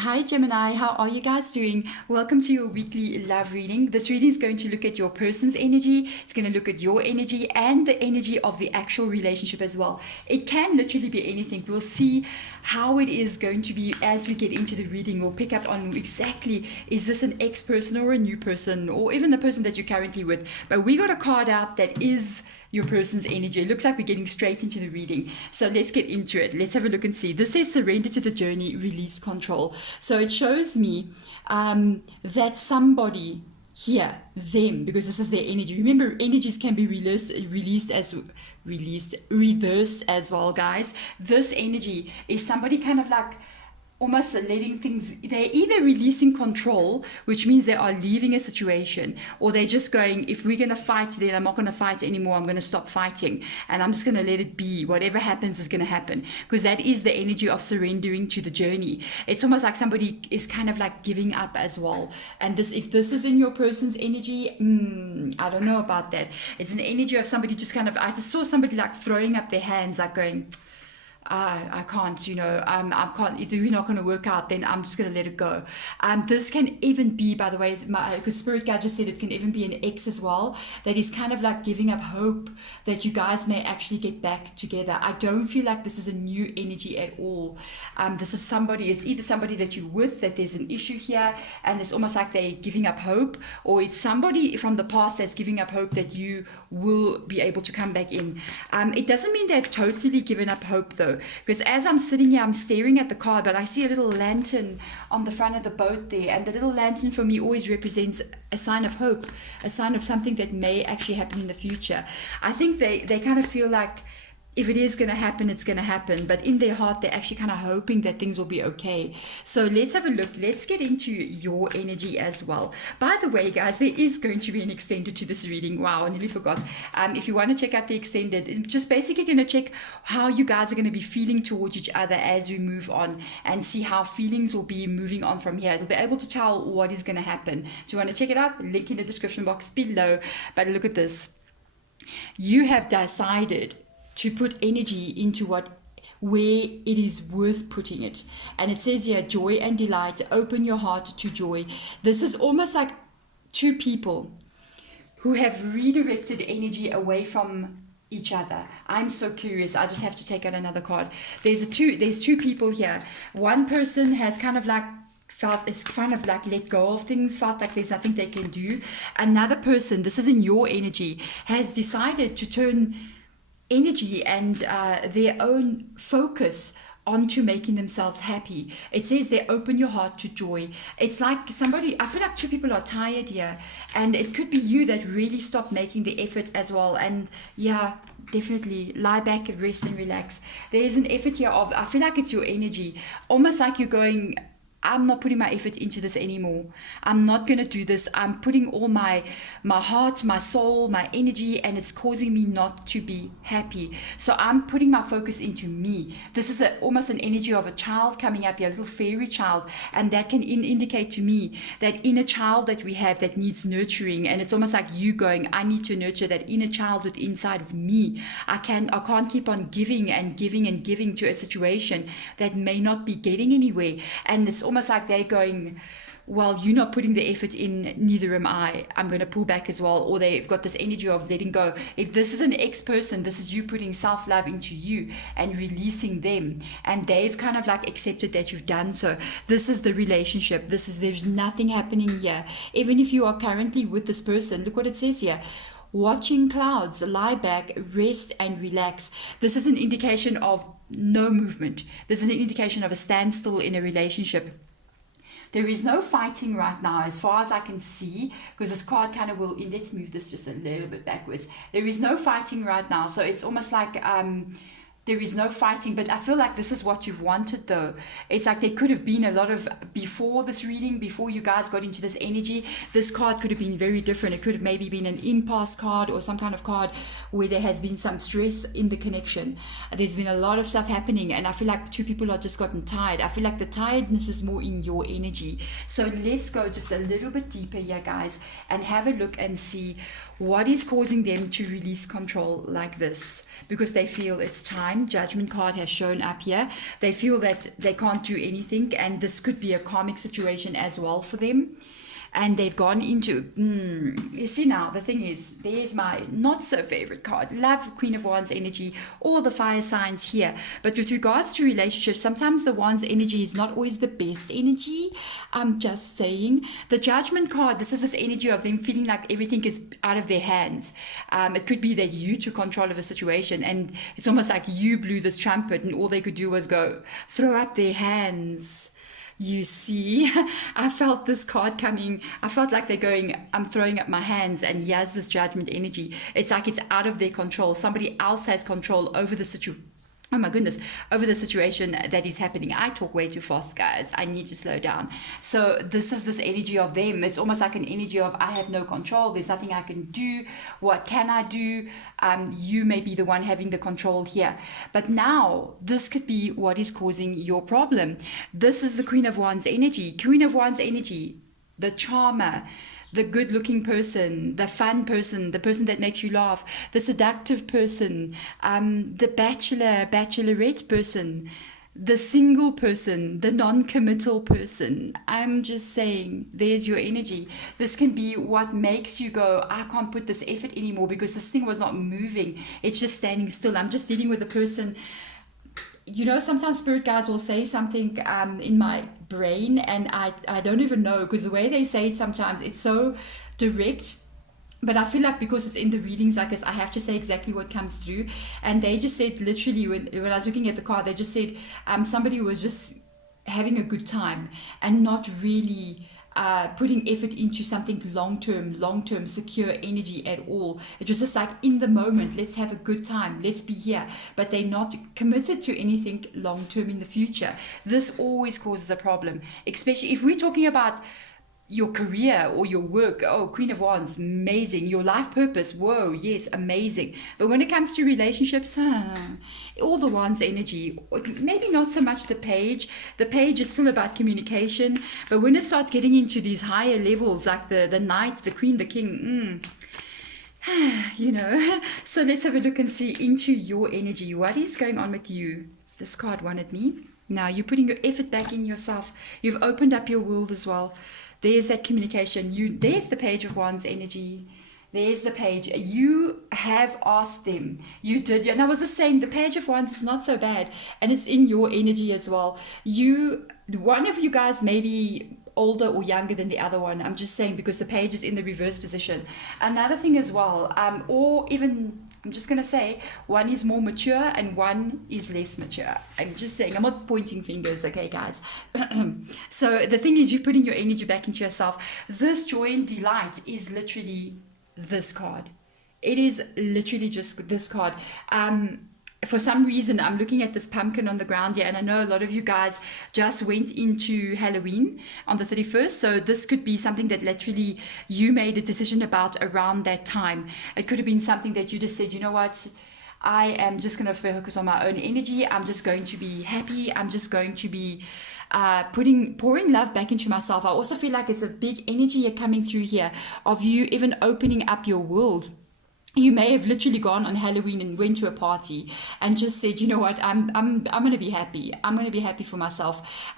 Hi Gemini, how are you guys doing? Welcome to your weekly love reading. This reading is going to look at your person's energy. It's going to look at your energy and the energy of the actual relationship as well. It can literally be anything. We'll see how it is going to be as we get into the reading. We'll pick up on exactly, is this an ex-person or a new person or even the person that you're currently with? But we got a card out that is your person's energy. It looks like we're getting straight into the reading. So let's get into it. Let's have a look and see. This says surrender to the journey, release control. So it shows me that somebody here, them, because this is their energy. Remember, energies can be reversed as well, guys. This energy is somebody kind of like almost letting things, they're either releasing control, which means they are leaving a situation, or they're just going, if we're going to fight, then I'm not going to fight anymore. I'm going to stop fighting and I'm just going to let it be. Whatever happens is going to happen, because that is the energy of surrendering to the journey. It's almost like somebody is kind of like giving up as well. And this, if this is in your person's energy, I don't know about that. It's an energy of somebody just kind of, I just saw somebody like throwing up their hands, like going, I can't, I can't, if we're not going to work out, then I'm just going to let it go. This can even be, by the way, because Spirit Guide just said it can even be an ex as well, that is kind of like giving up hope that you guys may actually get back together. I don't feel like this is a new energy at all. This is somebody, it's either somebody that you're with, that there's an issue here, and it's almost like they're giving up hope, or it's somebody from the past that's giving up hope that you will be able to come back in. It doesn't mean they've totally given up hope though, because as I'm sitting here, I'm staring at the card, but I see a little lantern on the front of the boat there, and the little lantern for me always represents a sign of hope, a sign of something that may actually happen in the future. I think they kind of feel like if it is going to happen, it's going to happen. But in their heart, they're actually kind of hoping that things will be okay. So let's have a look. Let's get into your energy as well. By the way, guys, there is going to be an extended to this reading. Wow, I nearly forgot. If you want to check out the extended, it's just basically going to check how you guys are going to be feeling towards each other as we move on, and see how feelings will be moving on from here. It'll be able to tell what is going to happen. So you want to check it out, link in the description box below. But look at this. You have decided to put energy into where it is worth putting it. And it says here, joy and delight, open your heart to joy. This is almost like two people who have redirected energy away from each other. I'm so curious. I just have to take out another card. There's two people here. One person has kind of like felt it's kind of like let go of things, felt like there's nothing they can do. Another person, this is in your energy, has decided to turn energy and their own focus onto making themselves happy. It says they open your heart to joy. It's like somebody, I feel like two people are tired here, and it could be you that really stopped making the effort as well. And yeah, definitely lie back, rest and relax. There is an effort here of, I feel like it's your energy, almost like you're going, I'm not putting my effort into this anymore. I'm not going to do this. I'm putting all my heart, my soul, my energy, and it's causing me not to be happy. So I'm putting my focus into me. This is almost an energy of a child coming up here, a little fairy child, and that can indicate to me that inner child that we have that needs nurturing. And it's almost like you going, I need to nurture that inner child within inside of me. I can't keep on giving and giving and giving to a situation that may not be getting anywhere. And it's almost like they're going, well, you're not putting the effort in, neither am I. I'm going to pull back as well. Or they've got this energy of letting go. If this is an ex-person, this is you putting self-love into you and releasing them. And they've kind of like accepted that you've done so. This is the relationship. There's nothing happening here. Even if you are currently with this person, look what it says here. Watching clouds, lie back, rest and relax. This is an indication of no movement. This is an indication of a standstill in a relationship. There is no fighting right now as far as I can see, because this card kind of will, let's move this just a little bit backwards. There is no fighting right now. So it's almost like there is no fighting, but I feel like this is what you've wanted though. It's like there could have been a lot of, before this reading, before you guys got into this energy, this card could have been very different. It could have maybe been an impasse card or some kind of card where there has been some stress in the connection. There's been a lot of stuff happening, and I feel like two people are just gotten tired. I feel like the tiredness is more in your energy. So let's go just a little bit deeper here, guys, and have a look and see what is causing them to release control like this, because they feel it's time time, Judgment card has shown up here. They feel that they can't do anything, and this could be a karmic situation as well for them. And they've gone into, you see now, the thing is, there's my not so favorite card. Love, Queen of Wands energy, all the fire signs here. But with regards to relationships, sometimes the Wands energy is not always the best energy. I'm just saying. The Judgment card, this is this energy of them feeling like everything is out of their hands. It could be that you took control of a situation, and it's almost like you blew this trumpet and all they could do was go throw up their hands. You see, I felt this card coming. I felt like they're going, I'm throwing up my hands, and here's this Judgment energy. It's like it's out of their control. Somebody else has control over the situation. Oh my goodness, over the situation that is happening. I talk way too fast, guys. I need to slow down. So this is this energy of them. It's almost like an energy of, I have no control. There's nothing I can do. What can I do? You may be the one having the control here. But now, this could be what is causing your problem. This is the Queen of Wands energy. Queen of Wands energy, the charmer, the good-looking person, the fun person, the person that makes you laugh, the seductive person, the bachelorette person, the single person, the non-committal person. I'm just saying, there's your energy. This can be what makes you go, I can't put this effort anymore because this thing was not moving. It's just standing still. I'm just dealing with a person. You know, sometimes spirit guides will say something in my brain, and I don't even know, because the way they say it sometimes, it's so direct. But I feel like because it's in the readings, like this, I have to say exactly what comes through. And they just said, literally, when I was looking at the card, they just said somebody was just having a good time and not really putting effort into something long-term, secure energy at all. It was just like in the moment, let's have a good time, let's be here. But they're not committed to anything long-term in the future. This always causes a problem, especially if we're talking about your career or your work. Oh, Queen of Wands, amazing. Your life purpose, whoa, yes, amazing. But when it comes to relationships, all the Wands energy, maybe not so much the Page. The Page is still about communication, but when it starts getting into these higher levels, like the Knight, the Queen, the King, you know. So let's have a look and see into your energy. What is going on with you? This card wanted me. Now you're putting your effort back in yourself. You've opened up your world as well. There's that communication. There's the Page of Wands energy. There's the Page. You have asked them. You did. And I was just saying, the Page of Wands is not so bad. And it's in your energy as well. One of you guys may be older or younger than the other one. I'm just saying, because the Page is in the reverse position. Another thing as well, or even, I'm just going to say, one is more mature and one is less mature. I'm just saying, I'm not pointing fingers, okay, guys? So the thing is, you're putting your energy back into yourself. This joy and delight is literally this card. It is literally just this card. For some reason, I'm looking at this pumpkin on the ground here, and I know a lot of you guys just went into Halloween on the 31st, so this could be something that literally you made a decision about around that time. It could have been something that you just said, you know what, I am just going to focus on my own energy. I'm just going to be happy. I'm just going to be pouring love back into myself. I also feel like it's a big energy coming through here of you even opening up your world. You may have literally gone on Halloween and went to a party and just said, you know what, I'm going to be happy. I'm going to be happy for myself.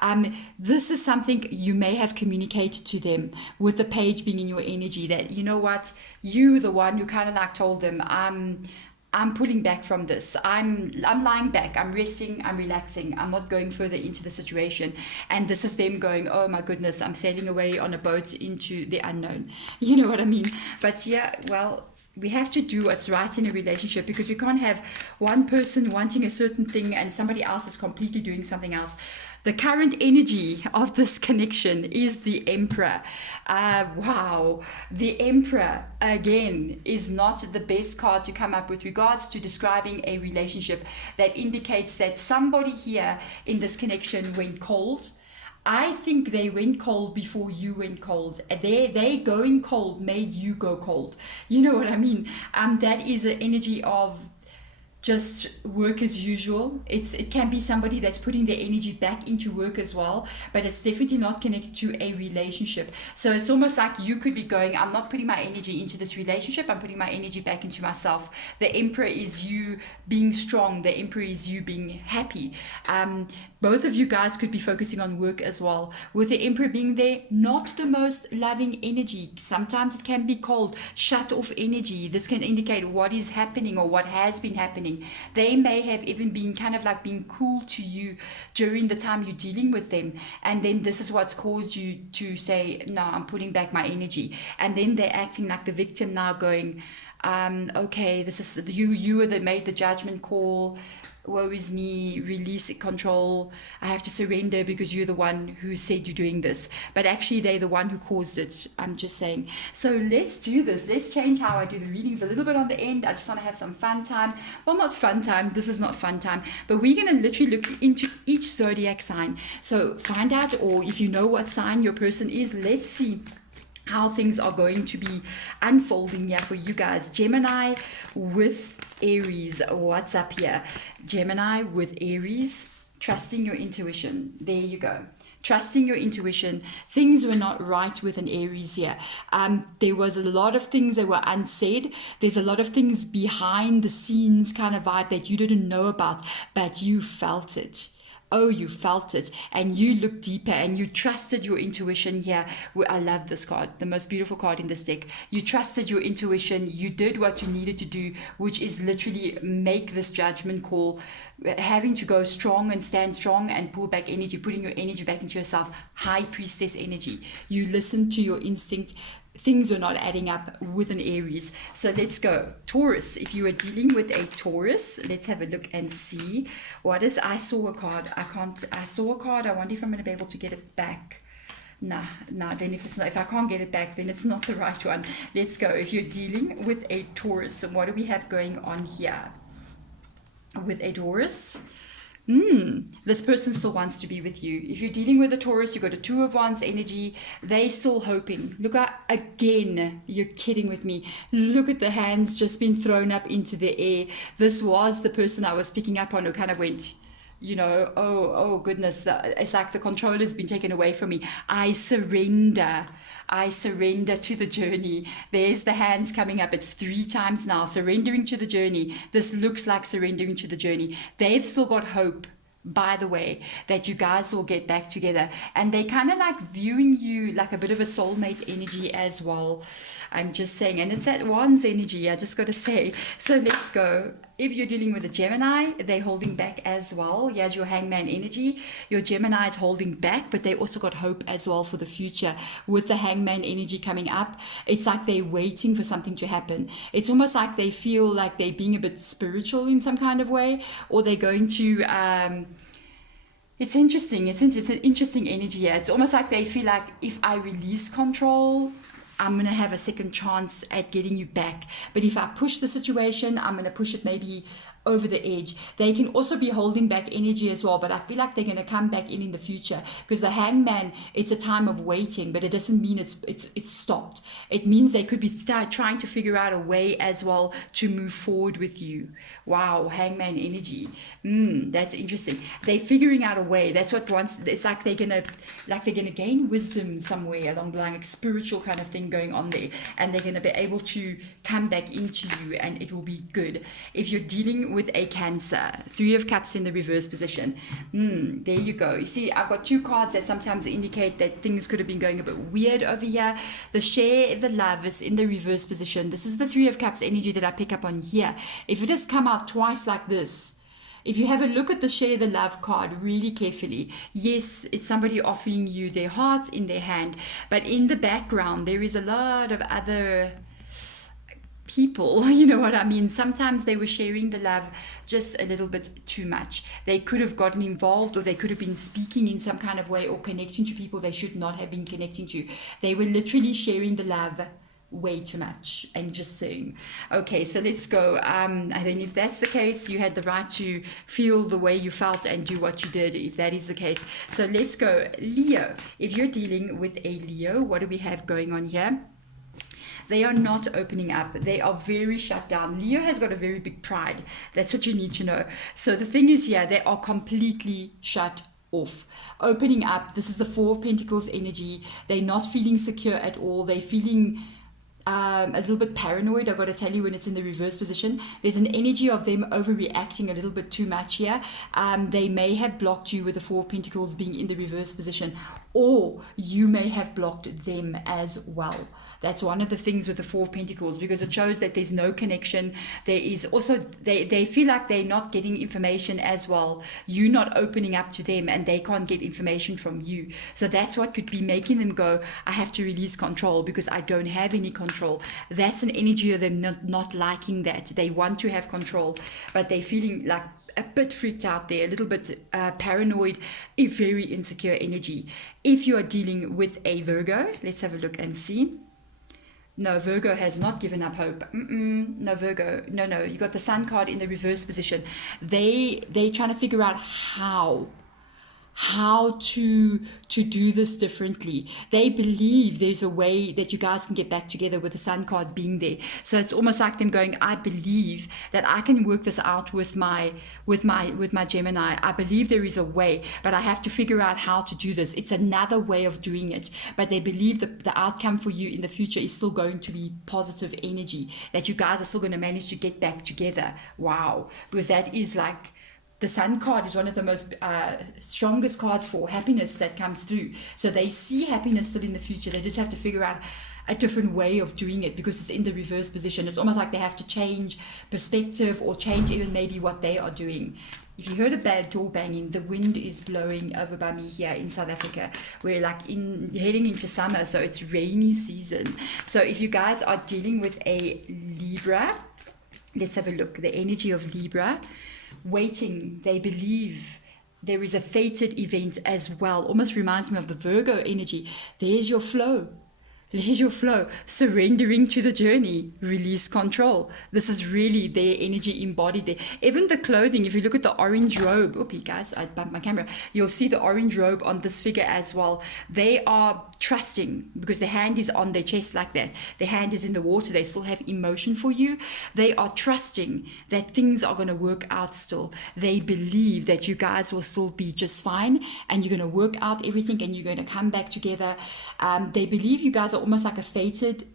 This is something you may have communicated to them with the Page being in your energy, that, you know what, you, the one who kind of like told them, I'm pulling back from this. I'm lying back. I'm resting. I'm relaxing. I'm not going further into the situation. And this is them going, oh my goodness, I'm sailing away on a boat into the unknown. You know what I mean? But yeah, well, we have to do what's right in a relationship, because we can't have one person wanting a certain thing and somebody else is completely doing something else. The current energy of this connection is the Emperor. Wow. The Emperor, again, is not the best card to come up with regards to describing a relationship. That indicates that somebody here in this connection went cold. I think they went cold before you went cold. They going cold made you go cold. You know what I mean? That is an energy of just work as usual. It can be somebody that's putting their energy back into work as well, but it's definitely not connected to a relationship. So it's almost like you could be going, I'm not putting my energy into this relationship, I'm putting my energy back into myself. The Emperor is you being strong, the Emperor is you being happy. Both of you guys could be focusing on work as well. With the Emperor being there, not the most loving energy. Sometimes it can be called shut off energy. This can indicate what is happening or what has been happening. They may have even been kind of like being cool to you during the time you're dealing with them. And then this is what's caused you to say, no, I'm putting back my energy. And then they're acting like the victim now, going, okay, this is you are the made the judgment call. Woe is me, release control, I have to surrender because you're the one who said you're doing this. But actually they're the one who caused it. I'm just saying. So let's do this. Let's change how I do the readings a little bit on the end. I just want to have some fun time. Well, not fun time. This is not fun time. But we're going to literally look into each zodiac sign. So find out, or if you know what sign your person is, let's see how things are going to be unfolding here for you guys. Gemini with Aries, what's up here? Gemini with Aries, trusting your intuition. There you go. Trusting your intuition. Things were not right with an Aries here. There was a lot of things that were unsaid. There's a lot of things behind the scenes kind of vibe that you didn't know about, but you felt it. Oh, you felt it, and you looked deeper and you trusted your intuition here. I love this card, the most beautiful card in this deck. You trusted your intuition. You did what you needed to do, which is literally make this judgment call, having to go strong and stand strong and pull back energy, putting your energy back into yourself. High priestess energy. You listened to your instinct. Things were not adding up with an Aries. So let's go. Taurus, if you are dealing with a Taurus, let's have a look and see. What is, I saw a card. I saw a card. I wonder if I'm going to be able to get it back. Nah, then if I can't get it back, then it's not the right one. Let's go. If you're dealing with a Taurus, what do we have going on here? With a Taurus, this person still wants to be with you. If you're dealing with a Taurus, you've got a Two of Wands energy. They still hoping. Look at, again, you're kidding with me. Look at the hands just been thrown up into the air. This was the person I was picking up on who kind of went, you know, oh goodness, it's like the control has been taken away from me. I surrender to the journey. There's the hands coming up. It's 3 times now. Surrendering to the journey. This looks like surrendering to the journey. They've still got hope, by the way, that you guys will get back together. And they kind of like viewing you like a bit of a soulmate energy as well. I'm just saying. And it's that Wands energy, I just got to say. So let's go. If you're dealing with a Gemini, they're holding back as well. Here's your Hangman energy. Your Gemini is holding back, but they also got hope as well for the future. With the Hangman energy coming up, it's like they're waiting for something to happen. It's almost like they feel like they're being a bit spiritual in some kind of way, or they're going to... It's interesting. It's an interesting energy here. It's almost like they feel like if I release control, I'm going to have a second chance at getting you back. But if I push the situation, I'm going to push it maybe over the edge. They can also be holding back energy as well, but I feel like they're going to come back in the future, because the Hangman, it's a time of waiting, but it doesn't mean it's stopped. It means they could be trying to figure out a way as well to move forward with you. Wow, Hangman energy. That's interesting. They're figuring out a way. That's what once it's like they're gonna gain wisdom somewhere along the line, like spiritual kind of thing going on there, and they're gonna be able to come back into you, and it will be good. If you're dealing with a Cancer, 3 of Cups in the reverse position. There you go. You see, I've got 2 cards that sometimes indicate that things could have been going a bit weird over here. The Share the Love is in the reverse position. This is the 3 of Cups energy that I pick up on here. If it has come out twice like this, if you have a look at the Share the Love card really carefully, yes, it's somebody offering you their heart in their hand, but in the background there is a lot of other people, you know what I mean? Sometimes they were sharing the love just a little bit too much. They could have gotten involved, or they could have been speaking in some kind of way, or connecting to people they should not have been connecting to. They were literally sharing the love way too much. I'm just saying. Okay, so let's go. I think if that's the case, you had the right to feel the way you felt and do what you did, if that is the case. So let's go. Leo, if you're dealing with a Leo, what do we have going on here? They are not opening up. They are very shut down. Leo has got a very big pride. That's what you need to know. So the thing is here, they are completely shut off. Opening up, this is the Four of Pentacles energy. They're not feeling secure at all. They're feeling a little bit paranoid. I've got to tell you, when it's in the reverse position, there's an energy of them overreacting a little bit too much here. They may have blocked you with the Four of Pentacles being in the reverse position, or you may have blocked them as well. That's one of the things with the Four of Pentacles, because it shows that there's no connection. There is also, they feel like they're not getting information as well. You're not opening up to them, and they can't get information from you. So that's what could be making them go, I have to release control because I don't have any control. That's an energy of them not liking that. They want to have control, but they're feeling like a bit freaked out there, a little bit paranoid, a very insecure energy. If you are dealing with a Virgo, let's have a look and see. No, Virgo has not given up hope. No, Virgo. No. You got the Sun card in the reverse position. They're trying to figure out how to do this differently. They believe there's a way that you guys can get back together with the Sun card being there. So it's almost like them going, I believe that I can work this out with my Gemini. I believe there is a way, but I have to figure out how to do this. It's another way of doing it. But they believe that the outcome for you in the future is still going to be positive energy, that you guys are still going to manage to get back together. Wow. Because that is like, the Sun card is one of the most strongest cards for happiness that comes through. So they see happiness still in the future. They just have to figure out a different way of doing it because it's in the reverse position. It's almost like they have to change perspective or change even maybe what they are doing. If you heard a bad door banging, the wind is blowing over by me here in South Africa. We're like heading into summer, so it's rainy season. So if you guys are dealing with a Libra, let's have a look. The energy of Libra. Waiting, they believe there is a fated event as well. Almost reminds me of the Virgo energy. There's your flow. There's your flow. Surrendering to the journey. Release control. This is really their energy embodied there. Even the clothing, if you look at the orange robe. Oopie, guys, I bumped my camera. You'll see the orange robe on this figure as well. They are trusting because their hand is on their chest like that. Their hand is in the water. They still have emotion for you. They are trusting that things are going to work out still. They believe that you guys will still be just fine and you're going to work out everything and you're going to come back together. They believe you guys are almost like a fated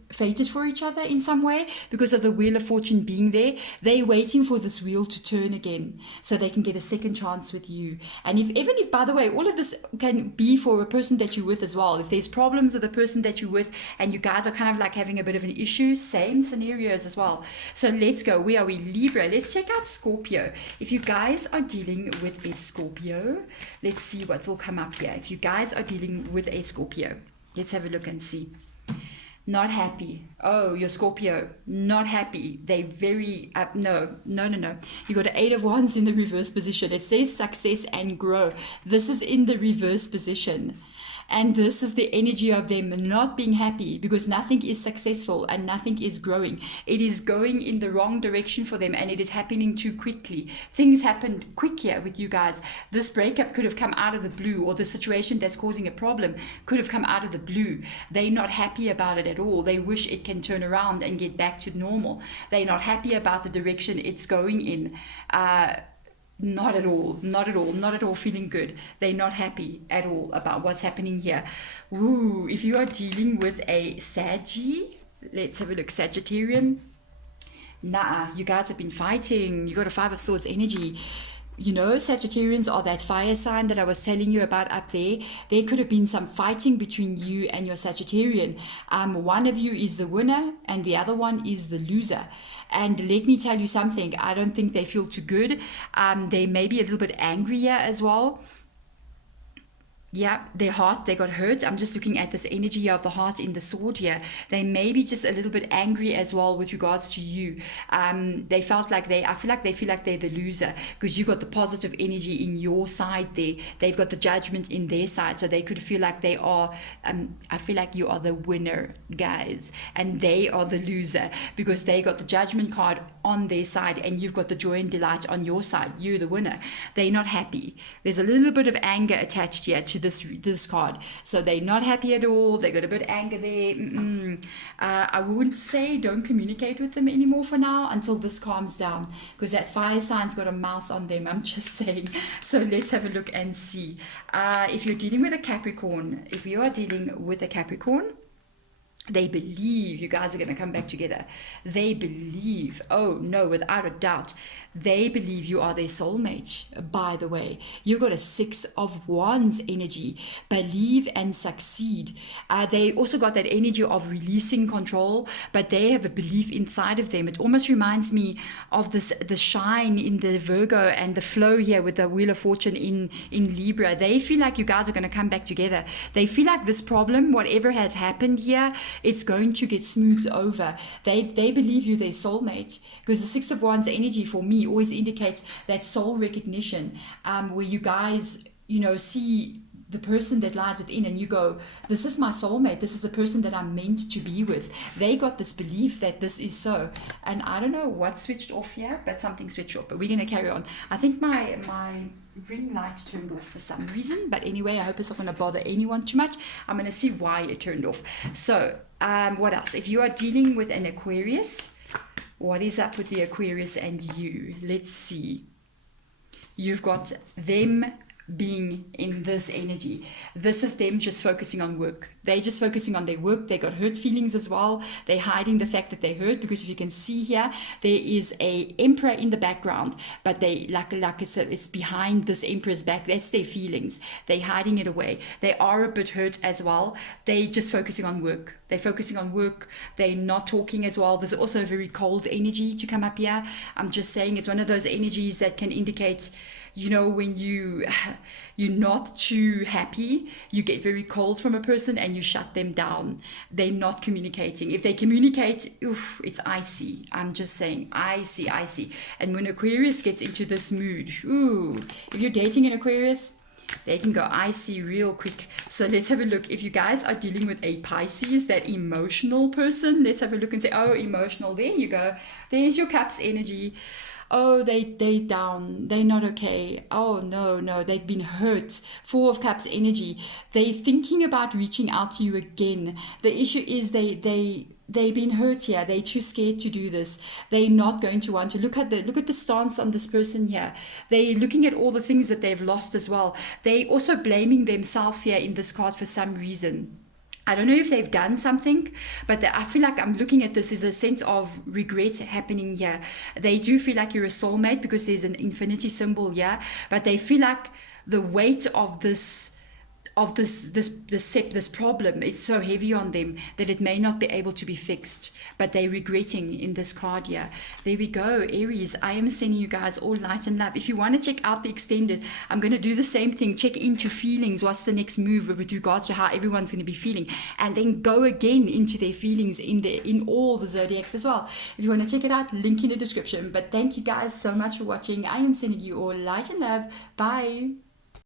for each other in some way because of the Wheel of Fortune being there. They're waiting for this wheel to turn again so they can get a second chance with you. And even if, by the way, all of this can be for a person that you're with as well. If there's problems with the person that you're with and you guys are kind of like having a bit of an issue, same scenarios as well. So let's go. Where are we? Libra. Let's check out Scorpio. If you guys are dealing with a Scorpio, let's see what will come up here. If you guys are dealing with a Scorpio, let's have a look and see. Not happy. Oh, you're Scorpio. Not happy. They very no. You got an 8 of Wands in the reverse position. It says success and grow. This is in the reverse position. And this is the energy of them not being happy because nothing is successful and nothing is growing. It is going in the wrong direction for them and it is happening too quickly. Things happened quick here with you guys. This breakup could have come out of the blue, or the situation that's causing a problem could have come out of the blue. They're not happy about it at all. They wish it can turn around and get back to normal. They're not happy about the direction it's going in. Not at all feeling good. They're not happy at all about what's happening here. Ooh, if you are dealing with a Saggy, let's have a look. Sagittarian. Nah, you guys have been fighting. You got a 5 of Swords energy. You know, Sagittarians are that fire sign that I was telling you about up there. There could have been some fighting between you and your Sagittarian. One of you is the winner and the other one is the loser. And let me tell you something, I don't think they feel too good. They may be a little bit angrier as well. Yeah, their heart, they got hurt. I'm just looking at this energy of the heart in the sword here. They may be just a little bit angry as well with regards to you. They felt like I feel like they feel like they're the loser because you got the positive energy in your side there. They've got the judgment in their side. So they could feel like they are, I feel like you are the winner, guys. And they are the loser because they got the judgment card on their side and you've got the joy and delight on your side. You're the winner. They're not happy. There's a little bit of anger attached here to into this card. So they're not happy at all. They got a bit of anger there. I wouldn't say don't communicate with them anymore for now until this calms down, because that fire sign's got a mouth on them. I'm just saying. So let's have a look and see. If you're dealing with a Capricorn, if you are dealing with a Capricorn, they believe you guys are going to come back together. They believe, oh no, without a doubt, they believe you are their soulmate. By the way, you got a 6 of Wands energy, believe and succeed. They also got that energy of releasing control, but they have a belief inside of them. It almost reminds me of the shine in the Virgo and the flow here with the Wheel of Fortune in Libra. They feel like you guys are going to come back together. They feel like this problem, whatever has happened here, it's going to get smoothed over. They believe you their soulmate, because the 6 of Wands energy for me always indicates that soul recognition, where you guys, see the person that lies within and you go, this is my soulmate, this is the person that I'm meant to be with. They got this belief that this is so. And I don't know what switched off here, but something switched off. But we're going to carry on. I think my ring light turned off for some reason, but anyway, I hope it's not going to bother anyone too much. I'm going to see why it turned off. So what else? If you are dealing with an Aquarius, what is up with the Aquarius and you? Let's see. You've got them being in this energy. This is them just focusing on work. They're just focusing on their work. They got hurt feelings as well. They're hiding the fact that they hurt, because if you can see here, there is a emperor in the background, but they like it's behind this emperor's back. That's their feelings. They're hiding it away. They are a bit hurt as well. They're just focusing on work. They're focusing on work. They're not talking as well. There's also a very cold energy to come up here. I'm just saying it's one of those energies that can indicate, when you're not too happy, you get very cold from a person and you shut them down. They're not communicating. If they communicate, it's icy. I'm just saying, icy. And when Aquarius gets into this mood, if you're dating an Aquarius, they can go icy real quick. So let's have a look. If you guys are dealing with a Pisces, that emotional person, let's have a look and say, oh, emotional. There you go. There's your Cups energy. Oh, they down. They're not okay. Oh, no. They've been hurt. 4 of Cups energy. They're thinking about reaching out to you again. The issue is they've been hurt here. They're too scared to do this. They're not going to want to. Look at the stance on this person here. They're looking at all the things that they've lost as well. They're also blaming themselves here in this card for some reason. I don't know if they've done something, but I feel like I'm looking at this as a sense of regret happening here. They do feel like you're a soulmate because there's an infinity symbol here, but they feel like the weight of this problem is so heavy on them that it may not be able to be fixed, but they're regretting in this card here. There we go, Aries. I am sending you guys all light and love. If you want to check out the extended, I'm going to do the same thing. Check into feelings. What's the next move with regards to how everyone's going to be feeling, and then go again into their feelings in all the zodiacs as well. If you want to check it out, link in the description. But thank you guys so much for watching. I am sending you all light and love. Bye.